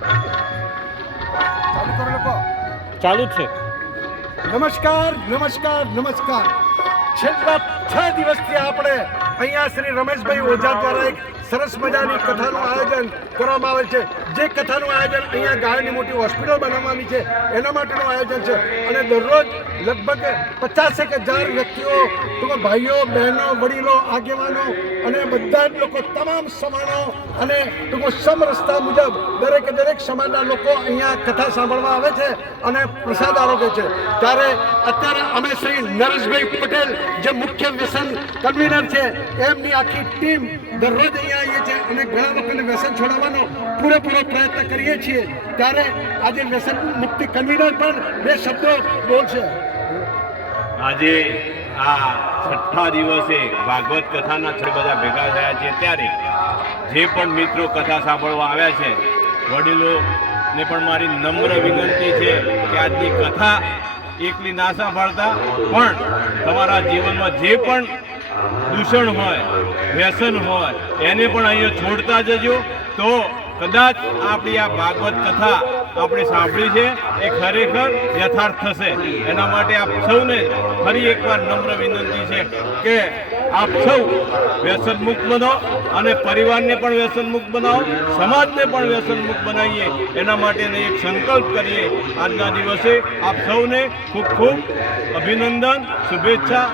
ચાલુ કરો લોકો. ચાલુ જ છે. નમસ્કાર નમસ્કાર નમસ્કાર. છેલ્લા 6 દિવસથી આપણે અહીંયા શ્રી રમેશભાઈ ઓઝા દ્વારા એક સરસ મજાની કથાનું આયોજન કરવામાં આવે છે. જે કથાનું આયોજન અહીંયા ગાયની મોટી હોસ્પિટલ બનાવવાની છે એના માટેનું આયોજન છે. અને દરરોજ લગભગ 50,000 વ્યક્તિઓ, ભાઈઓ બહેનો વડીલો આગેવાનો અને બધા જ લોકો, તમામ સમાનો અને સમરસતા મુજબ દરેક સમાજના લોકો અહીંયા કથા સાંભળવા આવે છે અને પ્રસાદ આરોગે છે. ત્યારે અત્યારે અમે શ્રી નરેશભાઈ પટેલ જે મુખ્ય વ્યસન કન્વીનર છે એમની આખી ટીમ દરરોજ અહીંયા આવીએ છીએ અને ઘણા લોકોને વ્યસન છોડાવવાનો પૂરેપૂરો પ્રયત્ન કરીએ છીએ. ત્યારે આજે વ્યસન મુક્તિ કન્વીનર પણ 2 શબ્દો બોલશે. આજે આ 6ઠ્ઠા દિવસે ભાગવત કથાના 6 બધા ભેગા થયા છે. ત્યારે જે પણ મિત્રો કથા સાંભળવા આવ્યા છે, વડીલોને પણ મારી નમ્ર વિનંતી છે કે આજની કથા એકલી ના સાંભળતા પણ તમારા જીવનમાં જે પણ દૂષણ હોય, વ્યસન હોય, એને પણ અહીંયા છોડતા જજો. તો કદાચ આપણી આ ભાગવત કથા આપણે સાંભળી છે એ ખરેખર યથાર્થ થશે. એના માટે આપ સૌને ફરી એકવાર નમ્ર વિનંતી છે કે આપ સૌ વ્યસનમુક્ત બનો અને પરિવારને પણ વ્યસનમુક્ત બનાવો, સમાજને પણ વ્યસનમુક્ત બનાવીએ. એના માટેનો એક સંકલ્પ કરીએ. આજના દિવસે આપ સૌને ખૂબ ખૂબ અભિનંદન, શુભેચ્છા.